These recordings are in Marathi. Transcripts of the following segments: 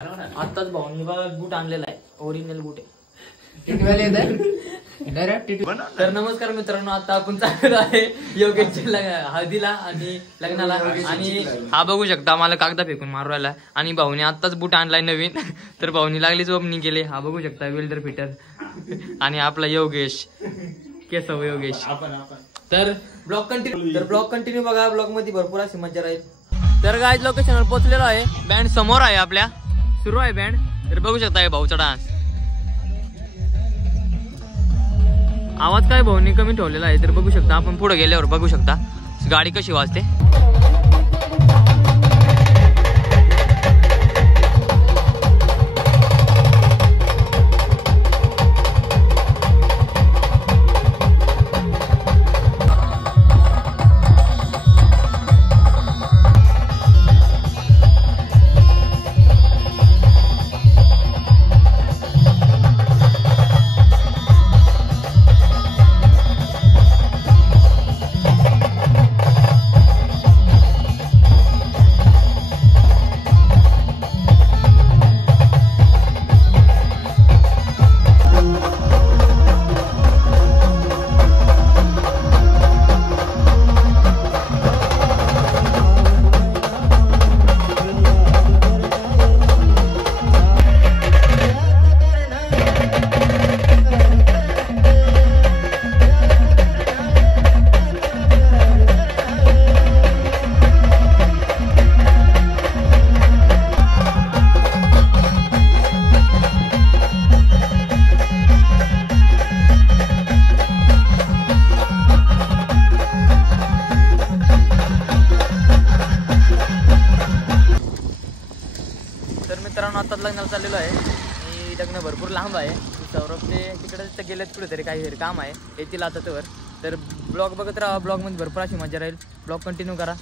आताच भाऊनी बघा बूट आणलेला आहे, ओरिजिनल बूट आहे. तर नमस्कार मित्रांनो, आता आपण चाललो आहे योगेशच्या हळदीला आणि लग्नाला. आणि हा बघू शकता मला कागदा फेकून मारू राहिला. आणि भाऊने आताच बूट आणलाय नवीन. तर भाऊनी लागलीच ओपनिंग केली. हा बघू शकता वेल्डर फिटर आणि आपला योगेश केसव योगेश. तर ब्लॉग कंटिन्यू बघा. ब्लॉग मध्ये भरपूर अशी मजा राहील. तर गाईज लोकेशनवर पोहोचलेलो आहे. बँड समोर आहे, आपल्या सुरू आहे बँड. तर बघू शकता भाऊचा डान्स. आवाज काय भाऊनी कमी ठेवलेला आहे. तर बघू शकता आपण पुढे गेल्यावर बघू शकता गाडी कशी वाजते. तर मित्रांनो आताच लग्नाला चाललेलो आहे. आणि लग्न भरपूर लांब आहे. सौरभचे तिकडे गेलेत कुठेतरी काहीतरी काम आहे, येतील आता तर. तर ब्लॉग बघत राहा. ब्लॉगमध्ये भरपूर अशी मजा राहील. ब्लॉग कंटिन्यू करा.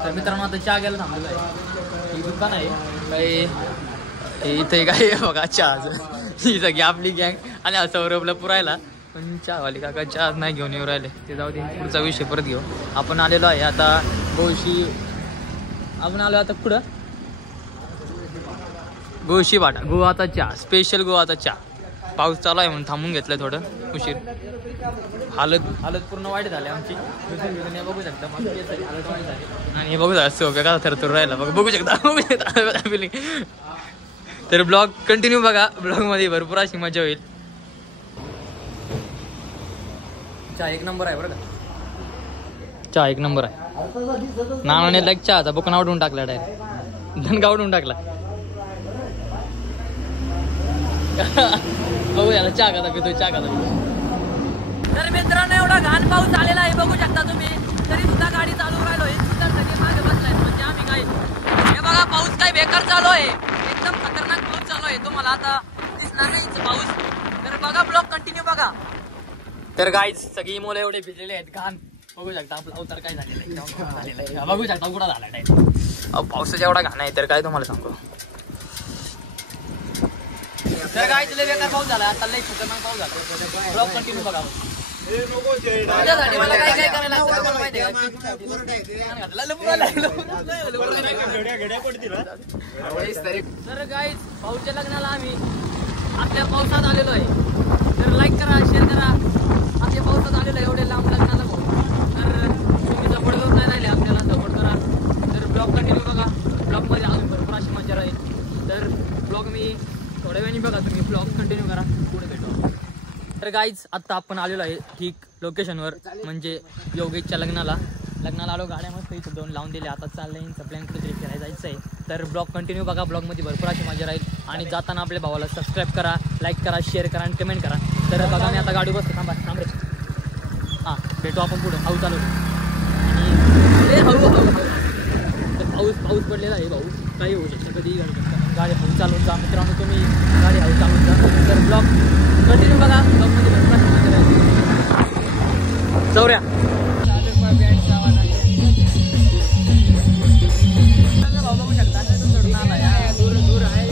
तर मित्रांनो आता चहा घ्यायला थांबलेलो आहे. ही दुकान आहे काही इथे काय बघा चहा. ही सगळी आपली गँग आणि हा सौरभला पुरायला. पण चहावाली काका चहा नाही घेऊन येऊ राहिले. ते जाऊ दे, पुढचा विषय परत घेऊ. आपण आलेलो आहे आता गोशी. आपण आलो आता कुठं गोशी वाटा. गोवाचा चहा, स्पेशल गोवाचा चहा. पाऊस चालू आहे म्हणून थांबून घेतलंय थोडं उशीर. हालत पूर्ण वाईट झाली आमची. बघू शकता हालत वाईट झाली. आणि हे बघू शकता सोप्या का थरथर राहिला बघू शकता फिलिंग. तर ब्लॉग कंटिन्यू बघा. ब्लॉग मध्ये भरपूर अशी मजा होईल. चहा एक नंबर आहे बरं का. चहा एक नंबर आहे. नानाने लाईक चहाचा बुकना उडून टाकला, डायरेक्ट धनगा उडून टाकला. बघू याला चहा कसा पितो, चहा कसा पितो. तर मित्रांनो एवढा घाण पाऊस आलेला आहे बघू शकता तुम्ही. तरी सुद्धा गाडी चालू राहिलो. हे सुद्धा सगळे मागे बसलाय. म्हणजे आम्ही काय हे बघा पाऊस काय बेकार चालू आहे. एकदम खतरनाक पाऊस चालू आहे. तुम्हाला आता दिसणार नाही पाऊस. तर बघा ब्लॉग कंटिन्यू बघा. तर गाईज सगळी मुलं एवढे भिजलेले आहेत. घाण बघू शकता. आपला अवतार काय झालेला आहे बघू शकता. कुठं झाला टाईम. पावसाचा एवढा घाण आहे तर काय तुम्हाला सांगू. तर काय लय बेकार पाऊस झाला. आता लय खतरनाक पाऊस झाला. ब्लॉग कंटिन्यू बघा. मला काय काय करायला लागतं माहिती आहे का. तर गाईज भाऊच्या लग्नाला आम्ही आपल्या पावसात आलेलो आहे. तर लाईक करा, शेअर करा. आपल्या पावसात आलेलो आहे एवढे लांब लग्नाला भाऊ. तर तुम्ही सपोर्ट करत नाही राहिले आपल्याला, सपोर्ट करा. तर ब्लॉग कंटिन्यू बघा. ब्लॉगमध्ये अजून भरपूर अशी मजा राहील. तर ब्लॉग मी थोड्या वेळाने बघा. तुम्ही ब्लॉग कंटिन्यू करा. पुढे भेटू. तर गाईज आत्ता आपण आलेलो आहे ठीक लोकेशनवर, म्हणजे योगेशच्या लग्नाला आलो. गाड्या मस्त इथं दोन लावून दिले. आता चाललंय प्लॅन कुठेतरी फिरायला जायचं आहे. तर ब्लॉग कंटिन्यू बघा. ब्लॉगमध्ये भरपूर अशी मजा राहील. आणि जाताना आपल्या भावाला सबस्क्राईब करा, लाईक करा, शेअर करा आणि कमेंट करा. तर बघा मी आता गाडी बसतो. थांब रे. हां भेटू आपण पुढे. हळू चालू आणि हळू. तर पाऊस पडलेला आहे भाऊ. काही होऊ शकतं कधी. गाडी हळू चालवून जा मित्रांनो. तुम्ही गाडी हळू चालवून जा. तर ब्लॉग कंटिन्यू बघा. ब्लॉगमध्ये भरपूर अशी मजा राहील. चौऱ्या बघू शकता. दूर आहे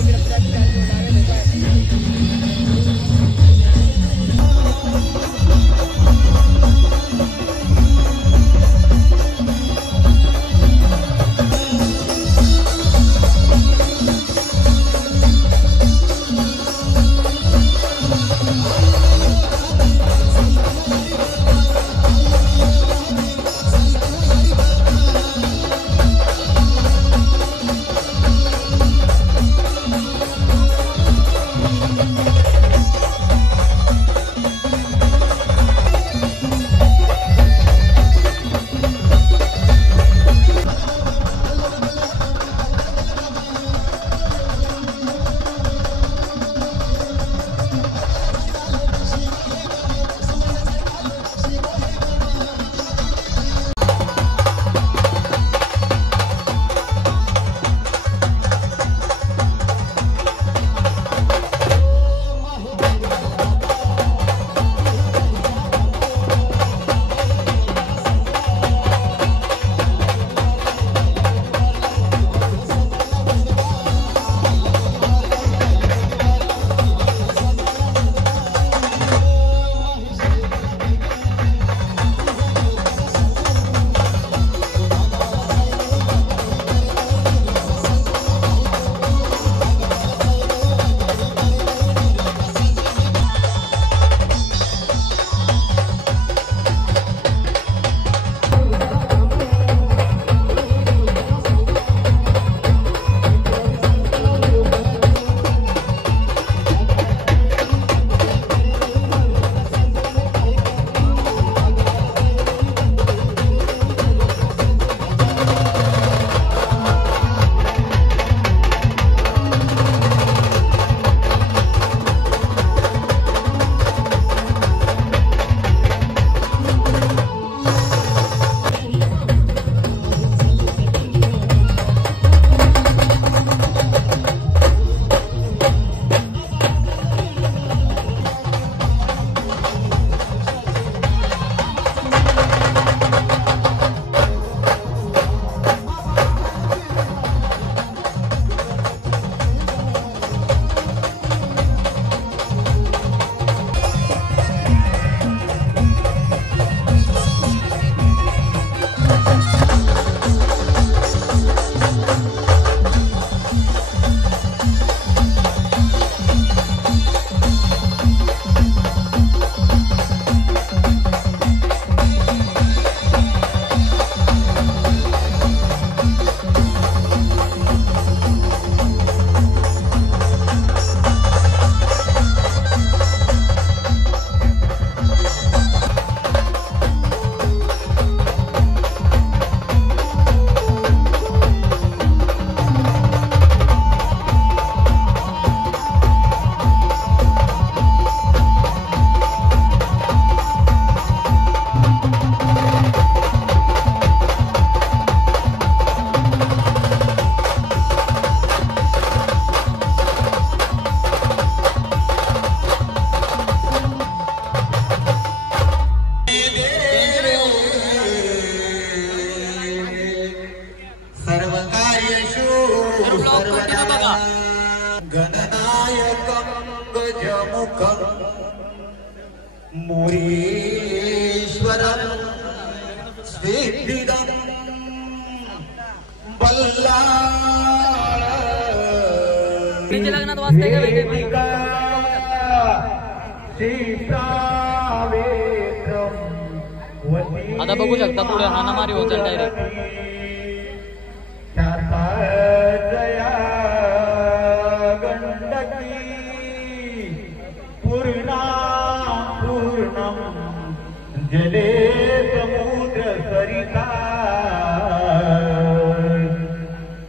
गणनायकं गजमुखं मुरीश्वरं सिद्धिदं बल्लाळ लग्नात वाजताय का वेदिका सीतावेत्रं आता बघू शकता पुढे हाणामारी होत डायरेक्ट. जया गंडकी पूर्णा पूर्णम जले समुद्र सरिता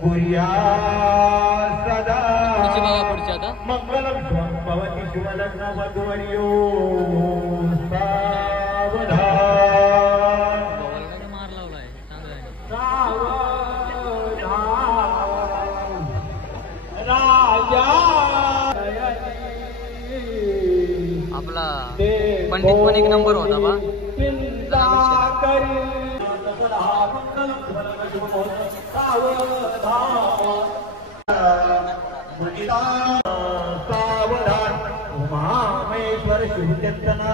कुर्या सदा पुढची बघा पुढची आता. मंगलम त्वं भवति शिवलग्न मधुवर्यो सावधान मार लावलाय चांगला आहे. आपला पंडित पण एक नंबर होता बा. सावधान उमामेश्वर शिवचिंतना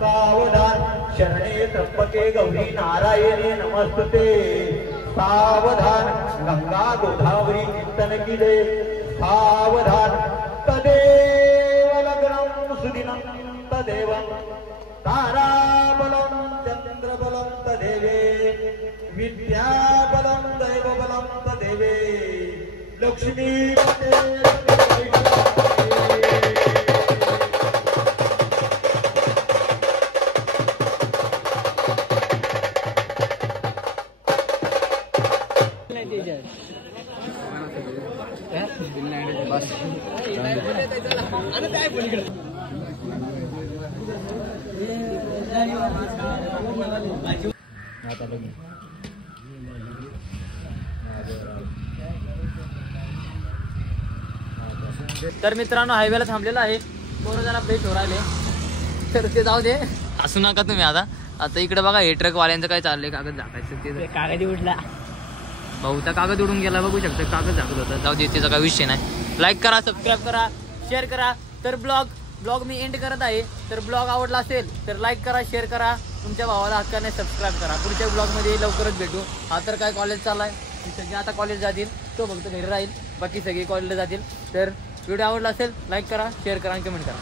सावधान शरणे त्र्यंबके गौरी नारायणे नमस्ते सावधान गंगा गोदावरी चिंतन की दे सावधान तदेव लग्नं सुदिनं तदेव ताराबलं चंद्रबलं तदेवे विद्याबलं दैवबलं तदेवे लक्ष्मी तर मित्रांनो हायवेला थांबलेला आहे. पोरं जरा फ्रेश हो राहिले तर ते जाऊ दे, असू नका तुम्ही. आता इकडे बघा हे ट्रक वाल्यांचं काय चाललंय. कागद झाकायचं ते कागद उडला भाऊचा कागद उडून गेला बघू शकता. कागद झाकत होता. जाऊ दे त्याचा काही विषय नाही. लाईक करा, सबस्क्राईब करा, शेअर करा. तर ब्लॉग मी एंड करत आहे. तर ब्लॉग आवडला असेल तर लाईक करा, शेअर करा, तुमच्या भावाला हक्काने सबस्क्राईब करा. पुढच्या ब्लॉगमध्ये लवकरच भेटू. हा तर काय कॉलेज चाललाय, सगळे आता कॉलेज जातील, तो फक्त घरी राहील, बाकी सगळे कॉलेजला जातील. तर व्हिडिओ आवडला असेल लाईक करा, शेअर करा आणि कमेंट करा.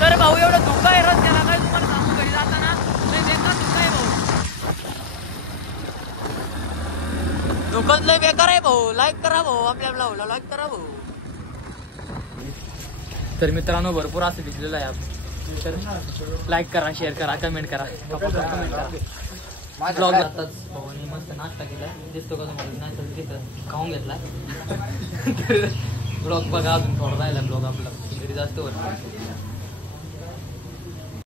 तर भाऊ एवढं धुका आहे रस्त्याला, काय तुम्हाला सांगू, घरी जाताना लय बेकार धुका आहे भाऊ. धुकच लय बेकार आहे भाऊ. लाईक करा भाऊ, आपल्या ब्लॉगला लाईक करा भाऊ. तर मित्रांनो भरपूर असं दिसलेलं आहे. तर लाईक करा, शेअर करा, कमेंट करा, कमेंट करा. ब्लॉग आताच भाऊने मस्त नाश्ता केला, दिसतो का तुम्हाला? नाश्ता तिथं खाऊन घेतला. ब्लॉग बघा, अजून थोडा राहिला ब्लॉग आपला, घरी जास्त वर.